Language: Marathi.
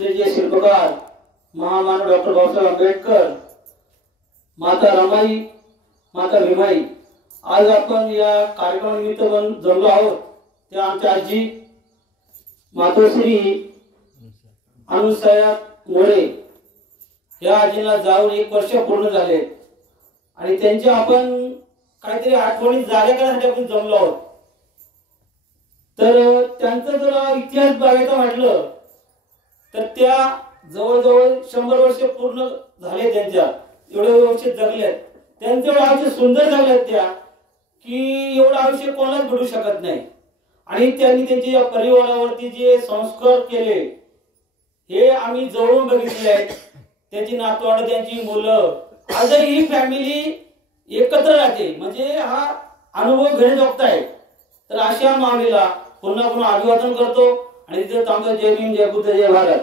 शिल्पकार महामानव डॉक्टर बाबासाहेब आंबेडकर, माता रमाई, माता भीमाई, आज आपण या कार्यक्रमानिमित्त जमलो आहोत. त्या आमच्या आजी मातोश्री अनुसया मोरे या आजीला जाऊन 1 वर्ष पूर्ण झाले आणि त्यांच्या आपण काहीतरी आठवणी जाग्या करण्यासाठी आपण जमलो आहोत. तर त्यांचा जर इतिहास बघायचा म्हटलं तर त्या जवळजवळ 100 वर्ष पूर्ण झाले. त्यांच्या एवढे वर्ष जगलेत, त्यांचं एवढं आयुष्य सुंदर जगलेत त्या की एवढं आयुष्य कोणालाच घडू शकत नाही. आणि त्यांनी त्यांच्या परिवारावरती जे संस्कार केले हे आम्ही जवळून बघितले आहेत. त्यांची नातवंड, त्यांची मुलं, आजही ही फॅमिली एकत्र राहते, म्हणजे हा अनुभव घेण्याजोगता आहे. तर अशा माऊलीला पुन्हा पुन्हा अभिवादन करतो आणि तिथे थांबतो. जय भीम, जय बुद्ध, जय भारत.